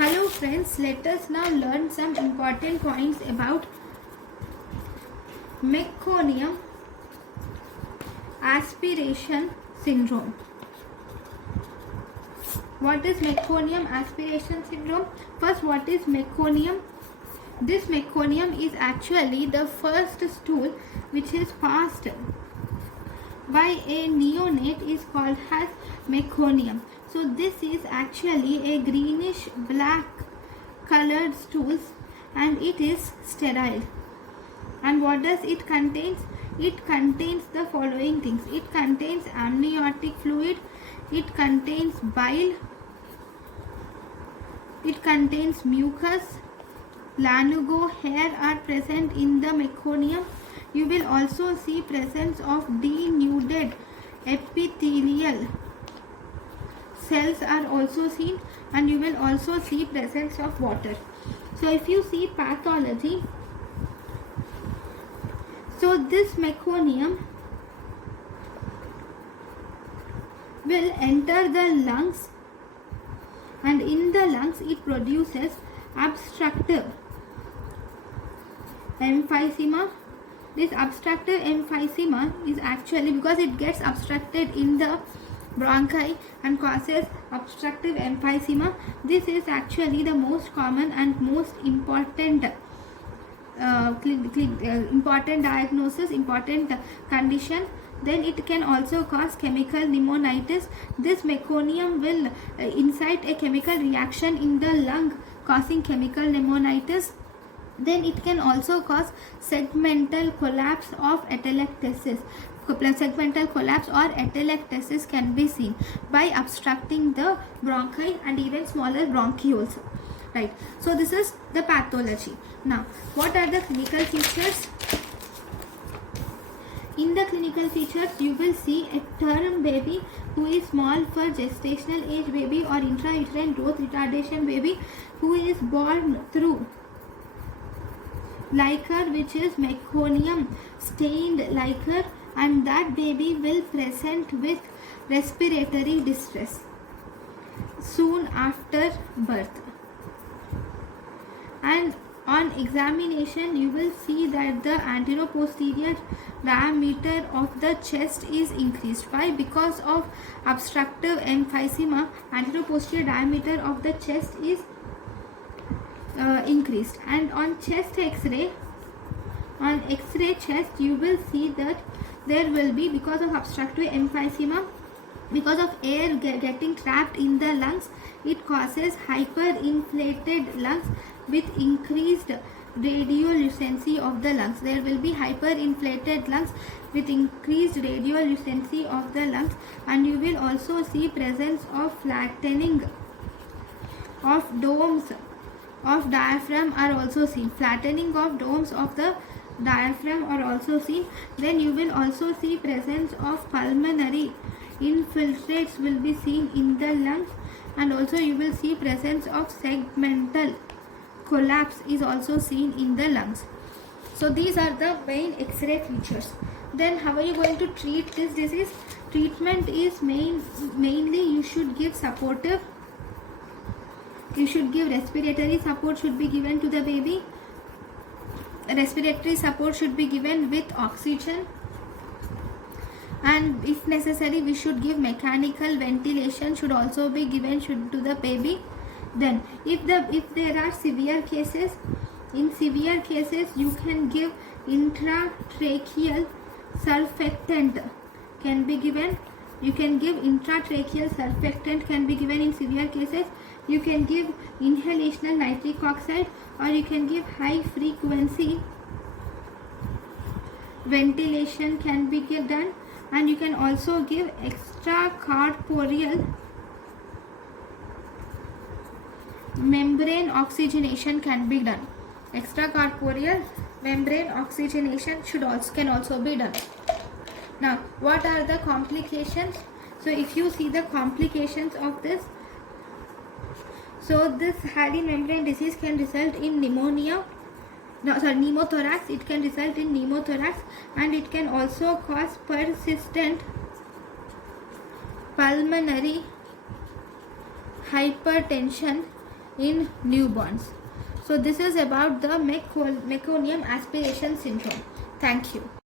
Hello friends, let us now learn some important points about meconium aspiration syndrome. What is meconium aspiration syndrome? First, what is meconium? This meconium is actually the first stool which is passed by a neonate is called as meconium. So this is actually a greenish black colored stools and it is sterile. And what does it contains? It contains the following things. It contains amniotic fluid, it contains bile, it contains mucus, lanugo hair are present in the meconium. You will also see presence of denuded epithelial cells are also seen, and you will also see presence of water. So if you see pathology, so this meconium will enter the lungs, and in the lungs it produces obstructive emphysema. This obstructive emphysema is actually because it gets obstructed in the bronchi and causes obstructive emphysema. This is actually the most common and most important important diagnosis, important condition. Then it can also cause chemical pneumonitis. This meconium will incite a chemical reaction in the lung, causing chemical pneumonitis. Then it can also cause segmental collapse of atelectasis. Segmental collapse or atelectasis can be seen by obstructing the bronchi and even smaller bronchioles. Right. So this is the pathology. Now, what are the clinical features? In the clinical features, you will see a term baby who is small for gestational age baby or intrauterine growth retardation baby who is born through liquor which is meconium stained liquor, and that baby will present with respiratory distress soon after birth. And on examination you will see that the anteroposterior diameter of the chest is increased. Why? Because of obstructive emphysema, anteroposterior diameter of the chest is increased. And on chest x-ray, on x-ray chest you will see that there will be, because of obstructive emphysema, because of air getting trapped in the lungs, it causes hyperinflated lungs with increased radiolucency of the lungs. There will be hyperinflated lungs with increased radiolucency of the lungs, and you will also see presence of flattening of domes of diaphragm are also seen. Flattening of domes of the diaphragm are also seen. Then you will also see presence of pulmonary infiltrates will be seen in the lungs, and also you will see presence of segmental collapse is also seen in the lungs. So these are the main X-ray features. Then how are you going to treat this disease? Treatment is mainly you should give supportive. You should give respiratory support should be given to the baby. Respiratory support should be given with oxygen, and if necessary we should give mechanical ventilation should also be given to the baby. Then if there are severe cases, in severe cases you can give intratracheal surfactant can be given. You can give intratracheal surfactant can be given in severe cases. You can give inhalational nitric oxide, or you can give high frequency ventilation can be done, and you can also give extracorporeal membrane oxygenation can be done. Extracorporeal membrane oxygenation can also be done. Now, what are the complications? So if you see the complications of this, so this Halley membrane disease can result in pneumothorax. It can result in pneumothorax, and it can also cause persistent pulmonary hypertension in newborns. So this is about the meconium aspiration syndrome. Thank you.